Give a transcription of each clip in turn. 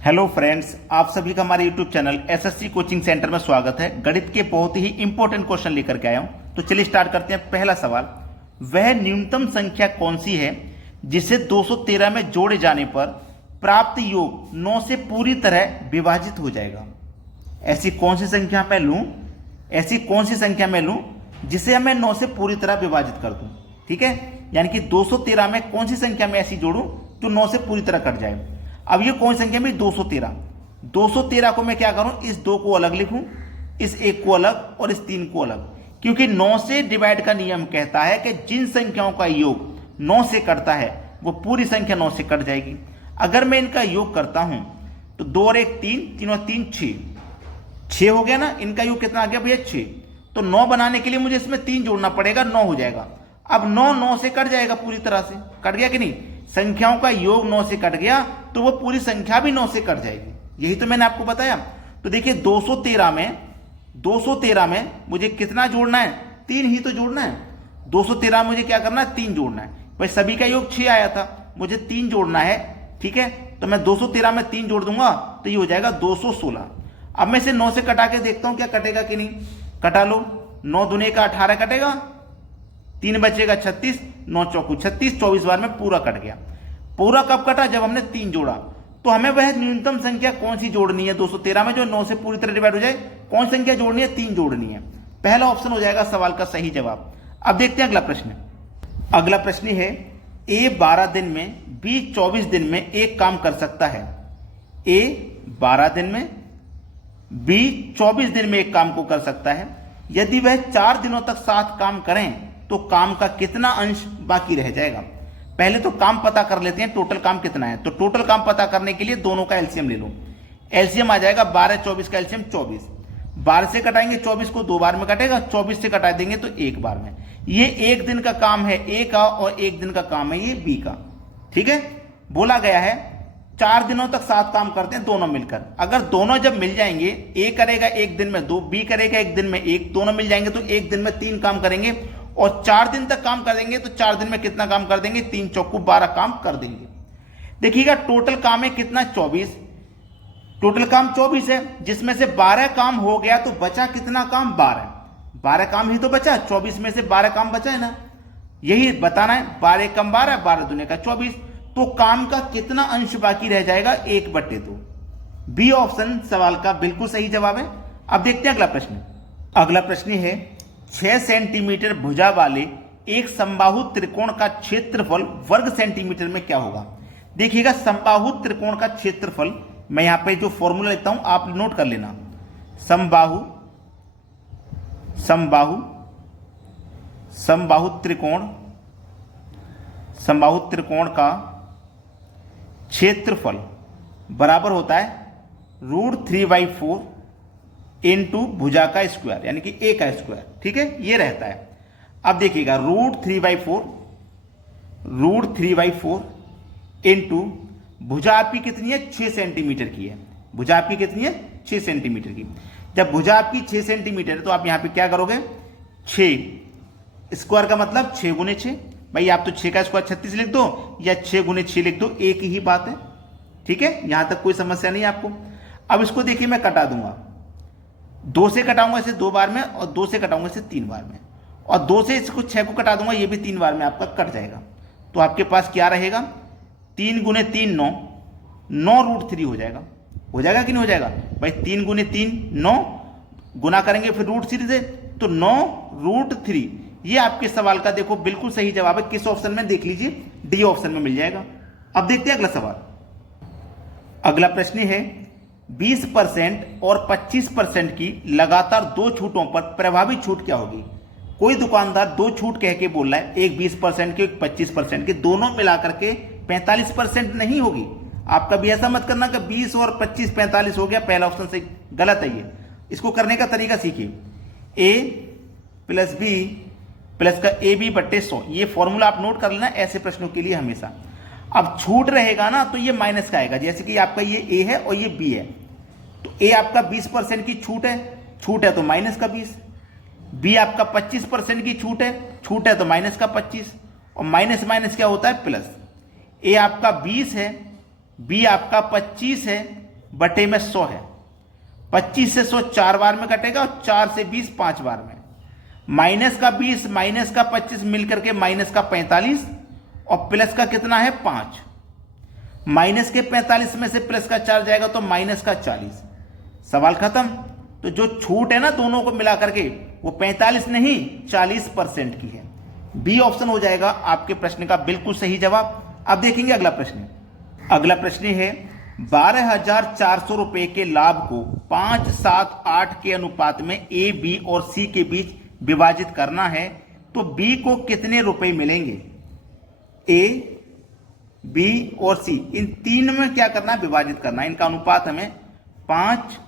Hello friends, आप सभी का हमारे YouTube channel SSC coaching centre में स्वागत है। गणित के बहुत ही इंपॉर्टेंट क्वेश्चन लेकर के आया हूं। तो चलिए स्टार्ट करते हैं। पहला सवाल, वह न्यूनतम संख्या कौन सी है जिसे 213 में जोड़े जाने पर प्राप्त योग 9 से पूरी तरह विभाजित हो जाएगा। ऐसी कौन सी संख्या मैं लूं, जिसे मैं 9 से पूरी तरह विभाजित कर दूं। ठीक है, यानी कि 213 में कौन सी संख्या मैं ऐसी जोड़ूं जो 9 से पूरी तरह कट जाए। अब ये कौन सी संख्या में 213 को मैं क्या करूं, इस 2 को अलग लिखूं, इस 1 को अलग और इस 3 को अलग, क्योंकि 9 से डिवाइड का नियम कहता है कि जिन संख्याओं का योग 9 से कटता है वो पूरी संख्या 9 से कट जाएगी। अगर मैं इनका योग करता हूं तो 2 और 1 3, 3 और 3 6 हो गया ना। इनका योग कितना आ गया भैया 6। तो 9 बनाने के लिए मुझे इसमें 3 जोड़ना पड़ेगा, 9 हो जाएगा। अब 9 से कट जाएगा, पूरी तरह से कट गया कि नहीं। संख्याओं का योग 9 से कट गया तो वो पूरी संख्या भी 9 से कट जाएगी। यही तो मैंने आपको बताया। तो देखिए 213 में मुझे कितना जोड़ना है, 3 ही तो जोड़ना है। 213 मुझे क्या करना है, 3 जोड़ना है। भाई सभी का योग 6 आया था, मुझे 3 जोड़ना है। ठीक है, तो मैं 213 में 3 जोड़ दूंगा तो ये हो जाएगा 216। अब मैं इसे 9 से कटा के देखता हूं क्या कटेगा कि नहीं। कटा लो, 9 दूने का 18 कटेगा, 3 बचेगा 36, 9 चौकू 36, 24 बार में पूरा कट गया। पूरा कब कटा, जब हमने 3 जोड़ा। तो हमें वह न्यूनतम संख्या कौन सी जोड़नी है 213 में जो 9 से पूरी तरह डिवाइड हो जाए। कौन सी संख्या जोड़नी है, 3 जोड़नी है। पहला ऑप्शन हो जाएगा सवाल का सही जवाब। अब देखते हैं अगला प्रश्न। अगला प्रश्न है, ए 12 दिन में, बी 24 दिन में एक काम कर सकता है। ए 12 दिन में, बी 24 दिन में एक काम को कर सकता है। यदि वह 4 दिनों तक साथ काम करें तो काम का कितना अंश बाकी रह जाएगा। पहले तो काम पता कर लेते हैं, टोटल काम कितना है। तो टोटल काम पता करने के लिए दोनों का एलसीएम ले लो। एलसीएम आ जाएगा 12 24 का एलसीएम 24। 12 से कटाएंगे 24 को 2 बार में कटेगा, 24 से कटा देंगे तो 1 बार में। ये 1 दिन का काम है ए का और 1 दिन का काम है ये बी का। ठीक है, बोला गया है 4 दिनों तक साथ काम करते हैं दोनों मिलकर। अगर दोनों जब मिल जाएंगे, ए करेगा 1 दिन में 2, बी करेगा 1 दिन में 1, दोनों मिल जाएंगे तो 1 दिन में 3 काम करेंगे और 4 दिन तक काम कर देंगे। तो 4 दिन में कितना काम कर देंगे, 3 चौकू 12 काम कर देंगे। देखिएगा टोटल काम है कितना, 24। टोटल काम 24 है, जिसमें से 12 काम हो गया तो बचा कितना काम, 12 काम ही तो बचा। 24 में से 12 काम बचा है ना, यही बताना है। 12 कम 12, 12 दूने का 24। तो काम का कितना अंश बाकी रह जाएगा, 1/2। बी ऑप्शन सवाल का बिल्कुल सही जवाब है। अब देखते हैं अगला प्रश्न। अगला प्रश्न है, 6 सेंटीमीटर भुजा वाले एक समबाहु त्रिकोण का क्षेत्रफल वर्ग सेंटीमीटर में क्या होगा। देखिएगा समबाहु त्रिकोण का क्षेत्रफल, मैं यहां पे जो फॉर्मूला लिखता हूं आप नोट कर लेना। समबाहु त्रिकोण का क्षेत्रफल बराबर होता है √3/4 इंटू भुजा का स्क्वायर, यानी कि ए का स्क्वायर। ठीक है, ये रहता है। अब देखिएगा √3/4 इंटू भुजा आपकी कितनी है, 6 सेंटीमीटर की है। भुजा आपकी कितनी है, 6 सेंटीमीटर की। जब भुजा आपकी 6 सेंटीमीटर है तो आप यहां पे क्या करोगे, 6 स्क्वायर का मतलब 6 गुने 6। भाई आप तो 6 का स्क्वायर 36 लिख दो या 6 गुने 6 लिख दो, एक ही बात है। ठीक है, यहां तक कोई समस्या नहीं है आपको। अब इसको देखिए मैं कटा दूंगा, 2 से कटाऊंगा इसे 2 बार में और 2 से कटाऊंगा इसे 3 बार में, और 2 से इसको 6 को कटा दूंगा, ये भी 3 बार में आपका कट जाएगा। तो आपके पास क्या रहेगा, 3 गुने 3 9, 9 √3 हो जाएगा। हो जाएगा कि नहीं हो जाएगा भाई, 3 गुने 3 9, गुना करेंगे फिर √3 से तो 9 √3। ये आपके सवाल का देखो बिल्कुल सही जवाब है। किस ऑप्शन में, देख लीजिए डी ऑप्शन में मिल जाएगा। अब देखते हैं अगला सवाल। अगला प्रश्न है, 20% और 25% की लगातार 2 छूटों पर प्रभावी छूट क्या होगी। कोई दुकानदार 2 छूट कह के बोल रहा है, एक 20% की, एक 25% की, दोनों मिलाकर के 45% नहीं होगी। आप कभी ऐसा मत करना कि 20 और 25 45 हो गया, पहला ऑप्शन से गलत है ये। इसको करने का तरीका सीखिए, a + b + का AB/100, ये फॉर्मूला आप नोट कर लेना ऐसे प्रश्नों के लिए हमेशा। अब छूट रहेगा ना तो ये माइनस का आएगा, जैसे कि आपका ये a है और ये b है। तो a आपका 20% की छूट है तो माइनस का 20। b आपका 25% की छूट है तो माइनस का 25, और माइनस माइनस क्या होता है, प्लस। a आपका 20 है, बी आपका 25 है, बटे में 100 है। 25 से 100 4 बार में कटेगा और 4 से 20 5 बार में। माइनस का 20 माइनस का 25 मिलकर के माइनस का 45 और प्लस का कितना है 5। माइनस के 45 में से प्लस का 4 जाएगा तो माइनस का 40। सवाल खत्म। तो जो छूट है ना दोनों को मिलाकर के वो 45 नहीं 40% की है। बी ऑप्शन हो जाएगा आपके प्रश्न का बिल्कुल सही जवाब। अब देखेंगे अगला प्रश्न। अगला प्रश्न है 12,400 रुपए के लाभ को 5, 7, 8 के अनुपात में ए, बी और सी के बीच विभाजित करना है तो बी को कितने रुपए मिलेंगे? ए, बी और सी, इन तीन में क्या करना है? विभाजित करना है। इनका अनुपात हमें 5,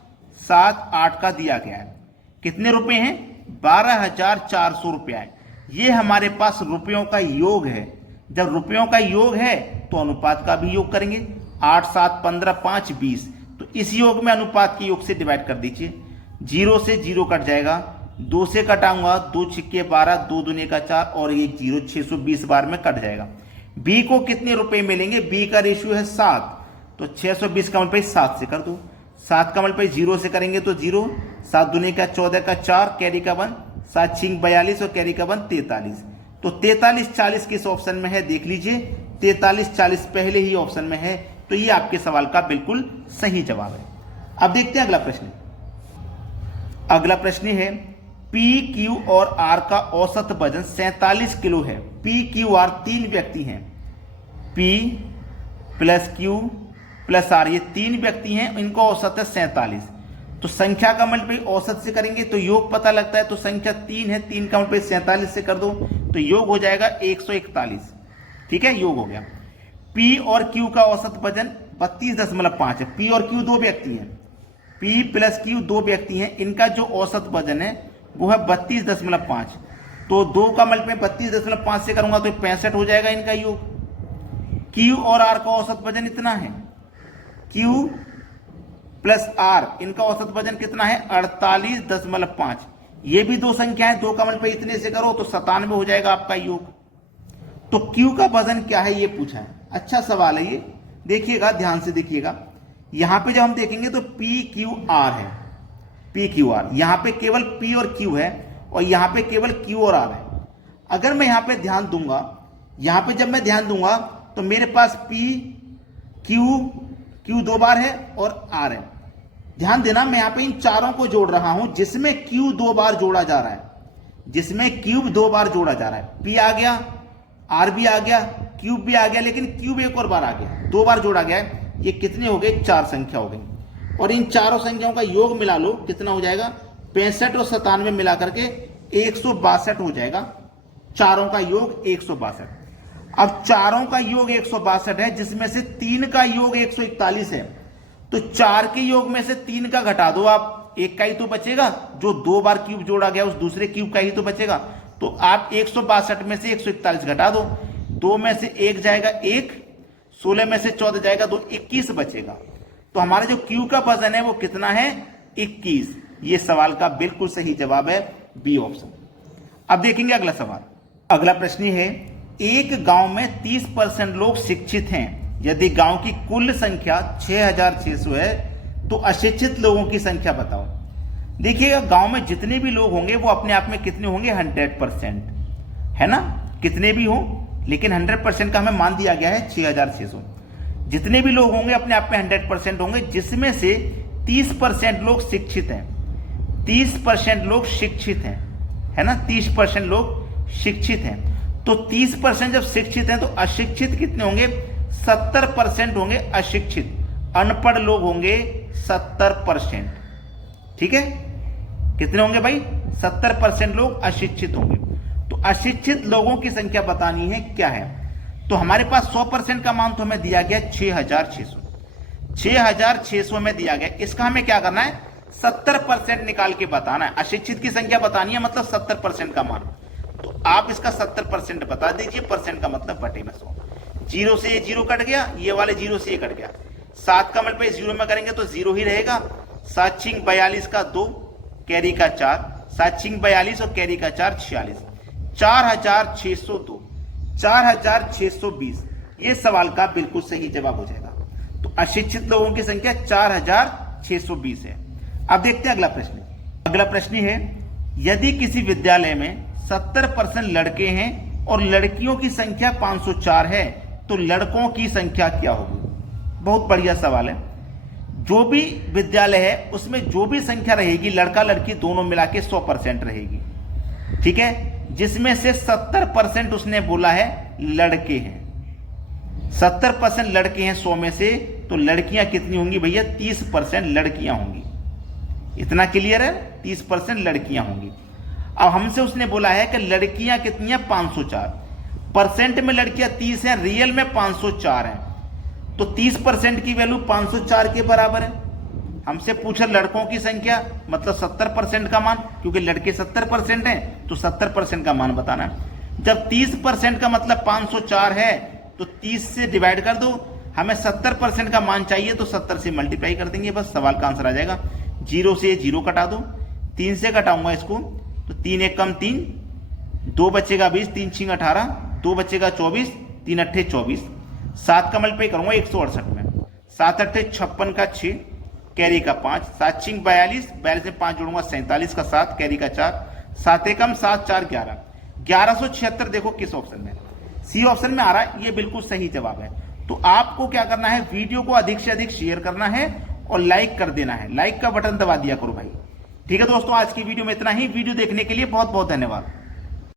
7, 8 का दिया गया है। कितने रुपए हैं? 12,400 रुपया है। ये हमारे पास रुपयों का योग है। जब रुपयों का योग है तो अनुपात का भी योग करेंगे। 8, 7, 15, 5, 20। तो इस योग में अनुपात के योग से डिवाइड कर दीजिए। 0 से 0 कट जाएगा। 2 से कटाऊंगा 2 छिक्के 12, 2 दूने का 4 और 1 0, 620 बार में कट जाएगा। बी को कितने रुपए मिलेंगे? बी का रेशियो है 7, तो 620 का मल्टीप्लाई 7 से कर दो। 7 का मल्टीप्लाई 0 से करेंगे तो 0, 7 दूने का 14 का 4, कैरी का 1, 7 छिंग 42 और कैरी का 1 43। तो 43 40 किस ऑप्शन में है देख लीजिए। 43 40 पहले ही ऑप्शन में है, तो ये आपके सवाल का बिल्कुल सही जवाब है। अब देखते हैं अगला प्रश्न। अगला प्रश्न है पी, क्यू और आर का औसत वजन 47 किलो है। पी, क्यू, आर 3 व्यक्ति हैं। P plus Q plus R, ये 3 व्यक्ति हैं, इनका औसत है 47। तो संख्या का मल्टीप्लाई औसत से करेंगे तो योग पता लगता है, तो संख्या 3 है, 3 का मल्टीप्लाई 47 से कर दो तो योग हो जाएगा 141। ठीक है, योग हो गया। पी और क्यू का औसत वजन 32.5 है। पी और क्यू 2 व्यक्ति हैं। पी प्लस क्यू 2 व्यक्ति हैं, इनका जो औसत वजन है वो है 32.5। तो 2 का मल्टीप्लाई 32.5 से करूंगा तो 65 हो जाएगा इनका योग। क्यू और आर का औसत वजन इतना है। क्यू प्लस आर, इनका औसत वजन कितना है? 48.5। ये भी 2 संख्याएं, 2 का मल्टीप्लाई इतने से करो तो 97 हो जाएगा आपका योग। तो क्यू का वजन क्या है ये पूछा है। अच्छा सवाल है ये, देखिएगा ध्यान से देखिएगा। यहां पे जब हम देखेंगे तो पी क्यू आर है। पी क्यू आर, यहां पे केवल पी और क्यू है और यहां पे केवल क्यू और आर है। अगर मैं यहां पे ध्यान दूंगा, यहां पे जब मैं ध्यान दूंगा तो मेरे पास पी क्यू 2 बार है और आर है। ध्यान देना, मैं यहां पे इन चारों को जोड़ रहा हूं जिसमें क्यू 2 बार जोड़ा जा रहा है। जिसमें क्यूब 2 बार जोड़ा जा रहा है। पी आ गया, आर भी आ गया, क्यूब भी आ गया, लेकिन क्यूब एक और बार आ गया, 2 बार जोड़ा गया है। ये कितने हो गए? 4 संख्या हो गई। और इन चारों संख्याओं का योग मिला लो, कितना हो जाएगा? 65 और 97 मिला करके 162 हो जाएगा। चारों का योग 162। अब चारों का योग 162 है, जिसमें से 3 का योग 141 है। तो 4 के योग में से 3 का घटा दो आप, 1 का ही तो बचेगा। जो 2 बार क्यूब जोड़ा गया उस दूसरे क्यूब का ही तो बचेगा। तो आप 162 में से 141 घटा दो, 2 में से 1 जाएगा 1, 16 में से 14 जाएगा तो 21 बचेगा। तो हमारा जो क्यू का वजन है वो कितना है? 21। ये सवाल का बिल्कुल सही जवाब है बी ऑप्शन। अब देखेंगे अगला सवाल। अगला प्रश्न है एक गांव में 30% लोग शिक्षित हैं। यदि गांव की कुल संख्या 6,600 है तो अशिक्षित लोगों की संख्या बताओ। देखिएगा, गांव में जितने भी लोग होंगे वो अपने आप में कितने होंगे? 100%, है ना? कितने भी हो, लेकिन 100% का हमें मान दिया गया है 6,600। जितने भी लोग होंगे अपने आप में 100% होंगे, जिसमें से 30% लोग शिक्षित हैं। 30% लोग शिक्षित हैं, है ना? 30% लोग शिक्षित हैं। तो 30% जब शिक्षित हैं तो अशिक्षित कितने होंगे? 70% होंगे अशिक्षित। अनपढ़ लोग होंगे 70%। ठीक है, कितने होंगे भाई? 70% लोग अशिक्षित होंगे। तो अशिक्षित लोगों की संख्या बतानी है, क्या है? तो हमारे पास 100% का मान तो हमें दिया गया 6,600। 6,600 में दिया गया, इसका हमें क्या करना है? 70% निकाल के बताना है। अशिक्षित की संख्या बतानी है, मतलब 70% का मान। तो आप इसका 70% बता दीजिए। परसेंट का मतलब बटे में 100। 0 से ये 0 कट गया, ये वाले 0 से ये कट गया। 7 का मल्टीप्लाई 0 में करेंगे तो 0 ही रहेगा। 7 छिंग 42 का 2, कैरी का 4, 7 छिंग 42 और कैरी का 4 46। 4,602, 4,620 ये सवाल का बिल्कुल सही जवाब हो जाएगा। तो अशिक्षित लोगों की संख्या 4620 है। अब देखते हैं अगला प्रश्न। अगला प्रश्न है, यदि किसी विद्यालय में 70% लड़के हैं और लड़कियों की संख्या 504 है तो लड़कों की संख्या क्या होगी? बहुत बढ़िया सवाल है। जो भी विद्यालय है उसमें जो भी संख्या रहेगी लड़का लड़की दोनों मिला के 100% रहेगी, ठीक है, जिसमें से 70% उसने बोला है लड़के हैं। 70% लड़के हैं 100 में से, तो लड़कियां कितनी होंगी भैया? 30% लड़कियां होंगी। इतना क्लियर है? 30% लड़कियां होंगी। अब हमसे उसने बोला है कि लड़कियां कितनी हैं? 504। परसेंट में लड़कियां 30 हैं, रियल में 504 हैं, तो 30% की वैल्यू 504 के बराबर है। हमसे पूछा लड़कों की संख्या, मतलब 70% का मान, क्योंकि लड़के 70% हैं तो 70% का मान बताना है। जब 30% का मतलब 504 है तो 30 से डिवाइड कर दो, हमें 70% का मान चाहिए तो 70 से मल्टीप्लाई कर देंगे, बस सवाल का आंसर आ जाएगा। 0 से 0 कटा दो, 3 से घटाऊंगा इसको तो 3 1 कम 3, 2 बचेगा 20, 3 6 18, 2 बचेगा 24, 3 8 24, 7 का मल्टीप्लाई करूंगा 168 में, 7 8 56 का 6, कैरी का 5, 7 6 42, 42 में 5 जोड़ूंगा 47 का 7, कैरी का 4, 7 एकम 7 4 11, 1176 देखो किस ऑप्शन में? सी ऑप्शन में आ रहा है। ये बिल्कुल सही जवाब है। तो आपको क्या करना है, वीडियो को अधिक से अधिक शेयर करना है और लाइक कर देना है। लाइक का बटन दबा दिया करो भाई। ठीक है दोस्तों, आज की वीडियो में इतना ही। वीडियो देखने के लिए बहुत बहुत धन्यवाद।